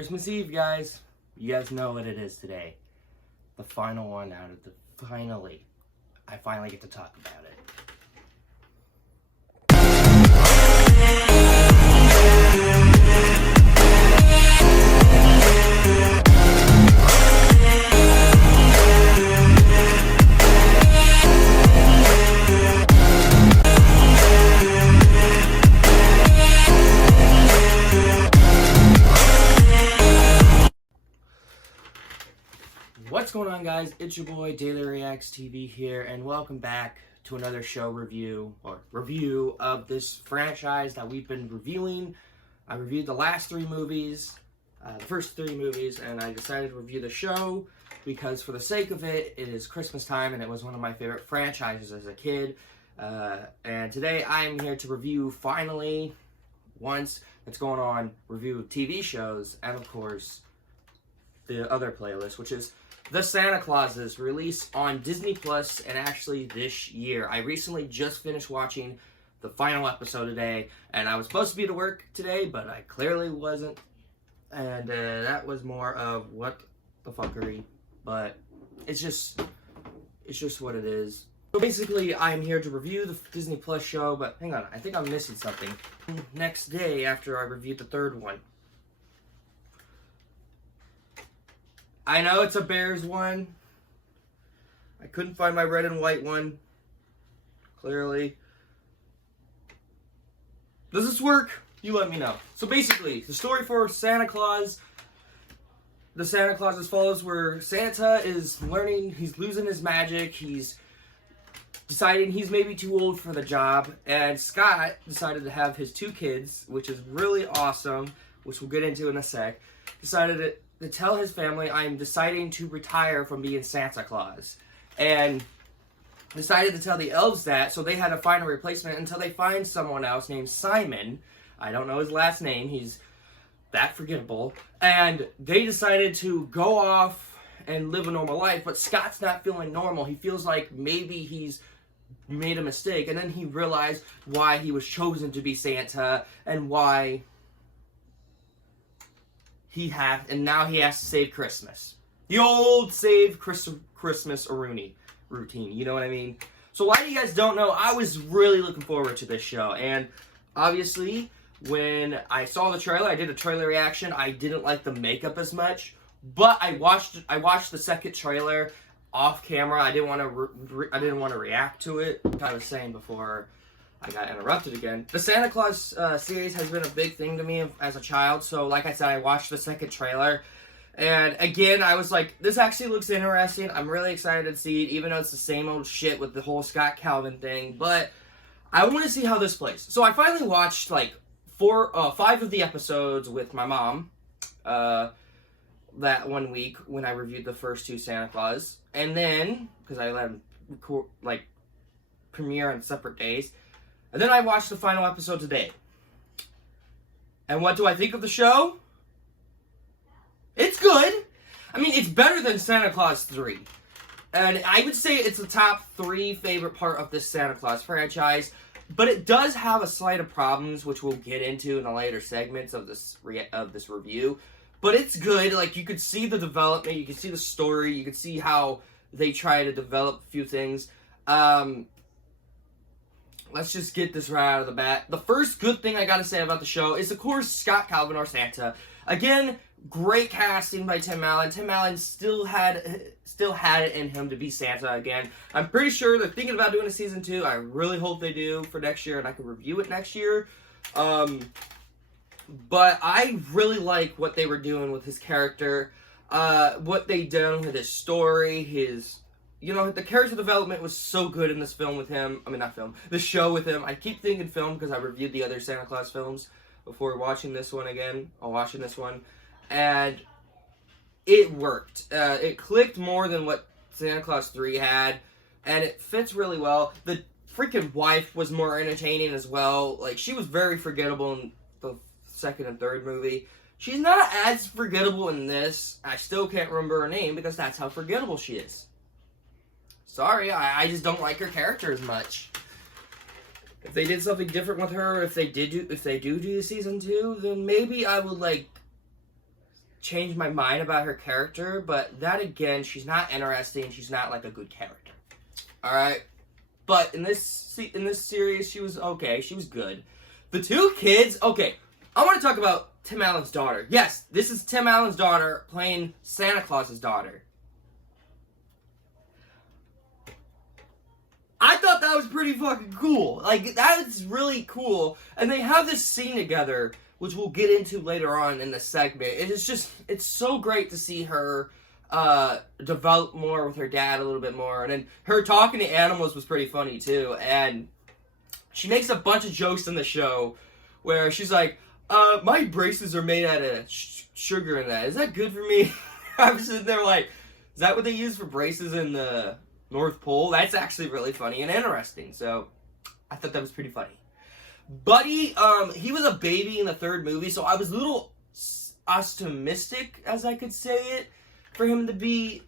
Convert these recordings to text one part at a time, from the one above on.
Christmas Eve, guys. You guys know what it is today. The final one out of the... I finally get to talk about it. What's going on, guys? It's your boy Daily Reacts TV here, and welcome back to another show review of this franchise that we've been reviewing. I reviewed the last three movies, the first three movies, and I decided to review the show because, for the sake of it, it is Christmas time, and it was one of my favorite franchises as a kid. And today I am here to review finally once it's going on review TV shows, and of course the other playlist, which is The Santa Clauses, released on Disney Plus, and actually this year. I recently just finished watching the final episode today, and I was supposed to be to work today, but I clearly wasn't, and that was more of what the fuckery, but it's just what it is. So basically, I'm here to review the Disney Plus show, but hang on, I think I'm missing something. Next day, after I reviewed the third one, I know it's a Bears one. I couldn't find my red and white one. Clearly. Does this work? You let me know. So basically, the story for Santa Claus, the Santa Claus as follows, where Santa is learning, he's losing his magic, he's deciding he's maybe too old for the job, and Scott decided to have his two kids, which is really awesome, which we'll get into in a sec, decided to tell his family, I'm deciding to retire from being Santa Claus. And decided to tell the elves that, so they had to find a replacement until they find someone else named Simon. I don't know his last name, he's that forgettable. And they decided to go off and live a normal life, but Scott's not feeling normal. He feels like maybe he's made a mistake, and then he realized why he was chosen to be Santa, and why and now he has to save Christmas. The old save Christmas routine, you know what I mean? So why you guys don't know, I was really looking forward to this show, and obviously, when I saw the trailer, I did a trailer reaction. I didn't like the makeup as much, but I watched the second trailer off camera. I didn't want to react to it. Like I was saying before I got interrupted again. The Santa Claus series has been a big thing to me as a child, so like I said, I watched the second trailer, and again, I was like, this actually looks interesting. I'm really excited to see it, even though it's the same old shit with the whole Scott Calvin thing, but I want to see how this plays. So I finally watched, like, 5 of the episodes with my mom, that one week when I reviewed the first two Santa Claus, and then, because I let them record, like, premiere on separate days, and then I watched the final episode today. And what do I think of the show? It's good. I mean, it's better than Santa Claus 3. And I would say it's the top 3 favorite part of this Santa Claus franchise. But it does have a slight of problems, which we'll get into in the later segments of this review. But it's good. Like, you could see the development, you could see the story, you could see how they try to develop a few things. Let's just get this right out of the bat. The first good thing I gotta say about the show is, of course, Scott Calvin, our Santa. Again, great casting by Tim Allen. Tim Allen still had it in him to be Santa again. I'm pretty sure they're thinking about doing a season 2. I really hope they do for next year, and I can review it next year. But I really like what they were doing with his character, what they done with his story, the character development was so good in this film with him. I mean, not film. The show with him. I keep thinking film because I reviewed the other Santa Claus films before watching this one again. And it worked. It clicked more than what Santa Claus 3 had. And it fits really well. The freaking wife was more entertaining as well. Like, she was very forgettable in the second and third movie. She's not as forgettable in this. I still can't remember her name because that's how forgettable she is. Sorry, I just don't like her character as much. If they did something different with her, if they do season 2, then maybe I would change my mind about her character, but that again, she's not interesting. She's not like a good character. All right, but in this series, she was okay. She was good. The two kids, okay. I want to talk about Tim Allen's daughter. Yes, this is Tim Allen's daughter playing Santa Claus's daughter. I thought that was pretty fucking cool. Like, that's really cool. And they have this scene together, which we'll get into later on in the segment. It is just, it's so great to see her develop more with her dad a little bit more. And then her talking to animals was pretty funny, too. And she makes a bunch of jokes in the show where she's like, my braces are made out of sugar and that. Is that good for me? I was sitting there like, is that what they use for braces in the North Pole? That's actually really funny and interesting. So I thought that was pretty funny. Buddy, he was a baby in the third movie, so I was a little optimistic, as I could say it, for him to be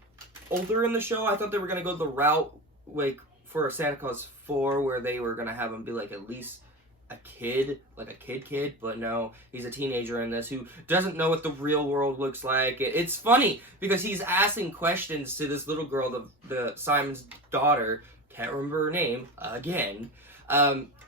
older in the show. I thought they were going to go the route, like, for Santa Claus 4, where they were going to have him be, like, at least a kid, like a kid, but no, he's a teenager in this who doesn't know what the real world looks like. It's funny, because he's asking questions to this little girl, the Simon's daughter, can't remember her name, again,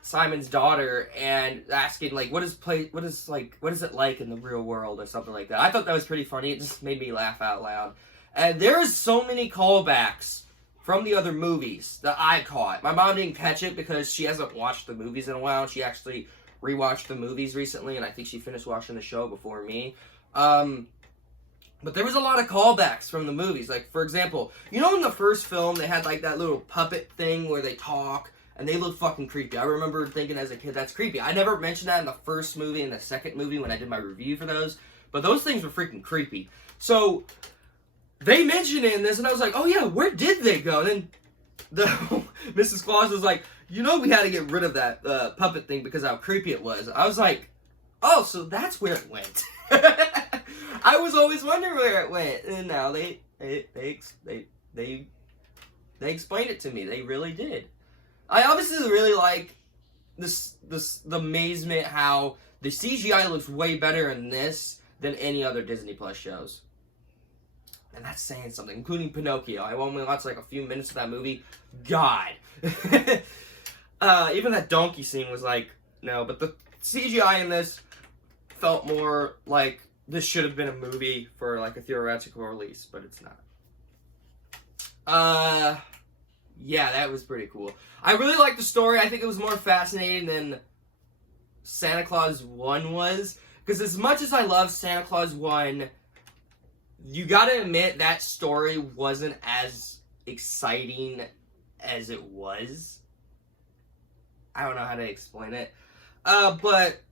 Simon's daughter, and asking, like, what is it like in the real world, or something like that. I thought that was pretty funny. It just made me laugh out loud. And there's so many callbacks from the other movies that I caught. My mom didn't catch it because she hasn't watched the movies in a while. She actually rewatched the movies recently, and I think she finished watching the show before me. But there was a lot of callbacks from the movies. Like, for example, you know in the first film, they had, like, that little puppet thing where they talk, and they look fucking creepy. I remember thinking as a kid, that's creepy. I never mentioned that in the first movie and the second movie when I did my review for those, but those things were freaking creepy. So they mentioned it in this, and I was like, oh yeah, where did they go? And then Mrs. Claus was like, you know we had to get rid of that puppet thing because how creepy it was. I was like, oh, so that's where it went. I was always wondering where it went, and now they explained it to me. They really did. I obviously really like the amazement how the CGI looks way better in this than any other Disney Plus shows. And that's saying something, including Pinocchio. I only watched like a few minutes of that movie. God. Even that donkey scene was like, no. But the CGI in this felt more like this should have been a movie for like a theoretical release, but it's not. Yeah, that was pretty cool. I really liked the story. I think it was more fascinating than Santa Claus 1 was. Because as much as I love Santa Claus 1, you gotta admit that story wasn't as exciting as it was. I don't know how to explain it. But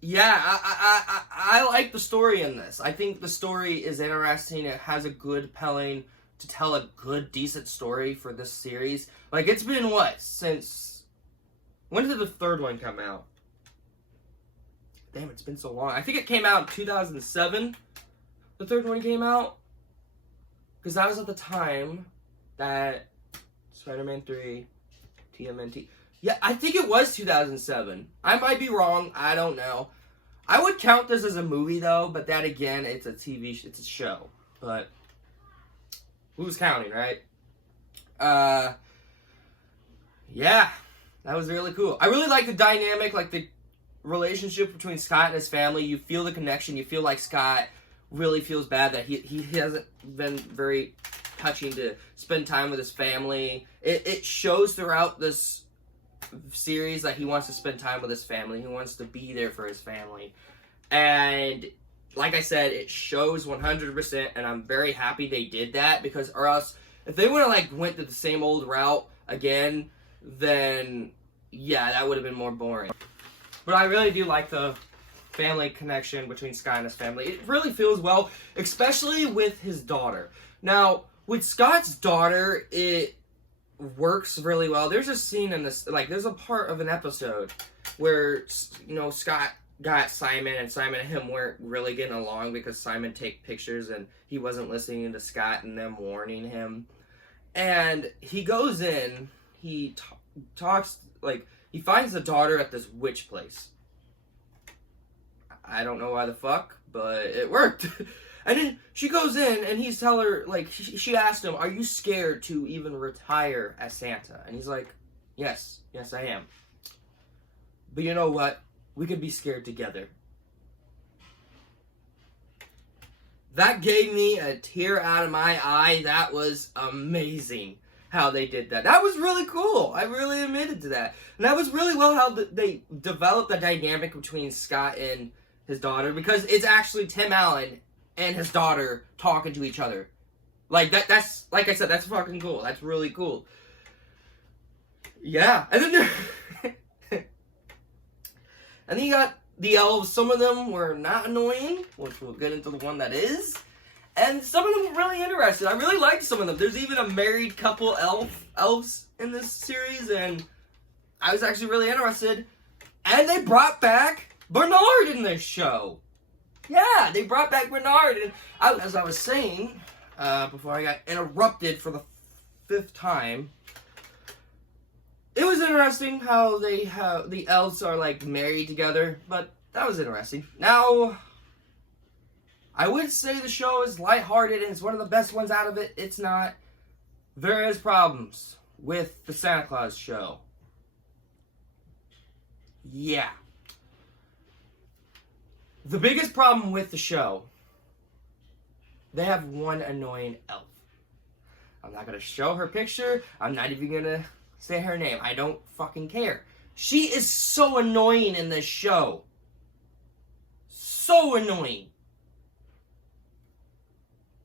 yeah, I like the story in this. I think the story is interesting. It has a good pelling to tell a good, decent story for this series. Like, it's been what? Since... when did the third one come out? Damn, it's been so long. I think it came out in 2007. The third one came out. Because that was at the time that Spider-Man 3, TMNT... yeah, I think it was 2007. I might be wrong. I don't know. I would count this as a movie, though. But that, again, it's a TV... it's a show. But... who's counting, right? Yeah, that was really cool. I really like the dynamic, like the relationship between Scott and his family. You feel the connection. You feel like Scott really feels bad that he hasn't been very touching to spend time with his family. It shows throughout this series that he wants to spend time with his family. He wants to be there for his family. And like I said, it shows 100%, and I'm very happy they did that, because or else, if they would have like went to the same old route again, then yeah, that would have been more boring. But I really do like the family connection between Scott and his family. It really feels well, especially with his daughter. Now, with Scott's daughter, it works really well. There's a scene in this, like, there's a part of an episode where, you know, Scott got Simon, and Simon and him weren't really getting along because Simon take pictures and he wasn't listening to Scott and them warning him. And he goes in, he talks, like, he finds the daughter at this witch place. I don't know why the fuck, but it worked. And then she goes in, and he's telling her, like, she asked him, are you scared to even retire as Santa? And he's like, yes, I am. But you know what? We could be scared together. That gave me a tear out of my eye. That was amazing how they did that. That was really cool. I really admitted to that. And that was really well how they developed the dynamic between Scott and his daughter, because it's actually Tim Allen and his daughter talking to each other. Like, that's, like I said, that's fucking cool. That's really cool. Yeah. And then and then you got the elves. Some of them were not annoying, which we'll get into the one that is. And some of them were really interesting. I really liked some of them. There's even a married couple elves in this series, and I was actually really interested. And they brought back Bernard in this show. Yeah, they brought back Bernard. And as I was saying, before I got interrupted for the 5th time, it was interesting how the elves are, like, married together, but that was interesting. Now, I would say the show is lighthearted and it's one of the best ones out of it. It's not. There is problems with the Santa Claus show. Yeah. The biggest problem with the show, they have one annoying elf. I'm not going to show her picture. I'm not even going to say her name. I don't fucking care. She is so annoying in this show. So annoying.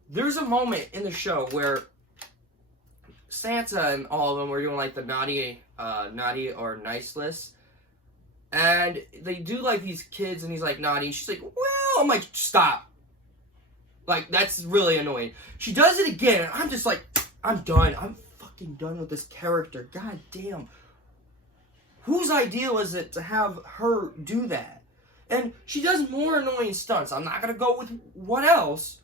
There's a moment in the show where Santa and all of them were doing like the naughty or nice list. And they do like these kids and he's like naughty. She's like, well, I'm like, stop. Like, that's really annoying. She does it again and I'm just like, I'm done. I'm fucking done with this character. God damn. Whose idea was it to have her do that? And she does more annoying stunts. I'm not going to go with what else.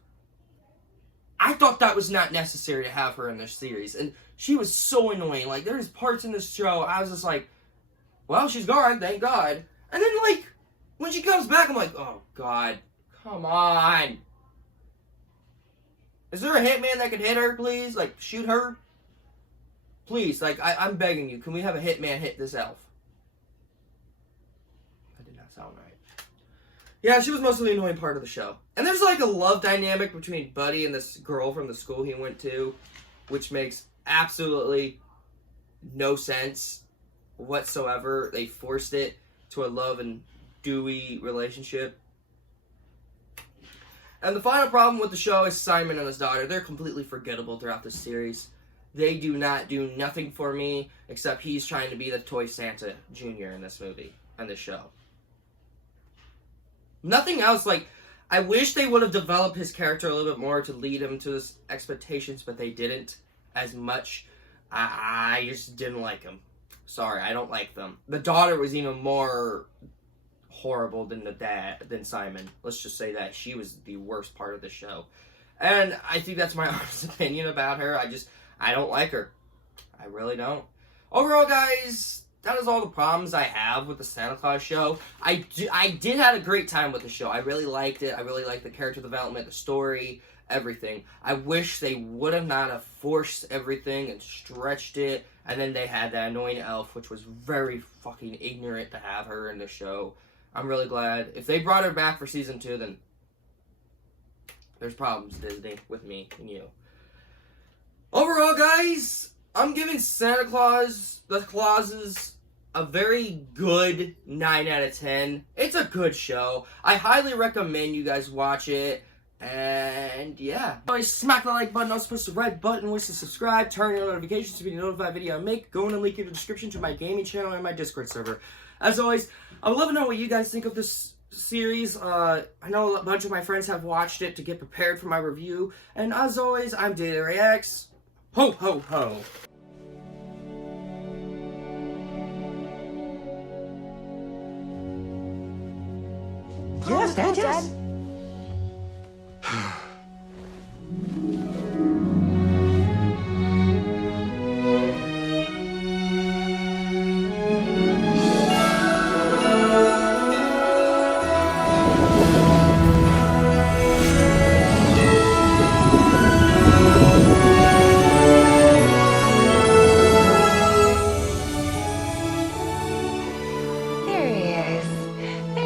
I thought that was not necessary to have her in this series. And she was so annoying. Like, there's parts in this show, I was just like, well, she's gone, thank God. And then, like, when she comes back, I'm like, oh, God, come on. Is there a hitman that can hit her, please? Like, shoot her? Please, like, I'm begging you. Can we have a hitman hit this elf? That did not sound right. Yeah, she was mostly the annoying part of the show. And there's like a love dynamic between Buddy and this girl from the school he went to, which makes absolutely no sense whatsoever. They forced it to a Love and Dewey relationship. And the final problem with the show is Simon and his daughter. They're completely forgettable throughout this series. They do nothing for me, except he's trying to be the toy Santa Jr. in this movie, and this show. Nothing else. Like, I wish they would have developed his character a little bit more to lead him to his expectations, but they didn't as much. I just didn't like him. Sorry, I don't like them. The daughter was even more horrible than than Simon. Let's just say that. She was the worst part of the show. And I think that's my honest opinion about her. I don't like her. I really don't. Overall, guys, that is all the problems I have with the Santa Claus show. I did have a great time with the show. I really liked it. I really liked the character development, the story, everything. I wish they would have not have forced everything and stretched it. And then they had that annoying elf, which was very fucking ignorant to have her in the show. I'm really glad. If they brought her back for season 2, then there's problems, Disney, with me and you. Overall, guys, I'm giving Santa Claus, the Clauses, a very good 9 out of 10. It's a good show. I highly recommend you guys watch it. And yeah. Always smack the like button, also push the red button, which is subscribe, turn on notifications to be notified of video I make. Go in and link in the description to my gaming channel and my Discord server. As always, I would love to know what you guys think of this series. I know a bunch of my friends have watched it to get prepared for my review. And as always, I'm DailyReacts. Ho, ho, ho. Yes, Dad, yes.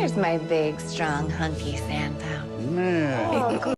Here's my big, strong, hunky Santa. Man.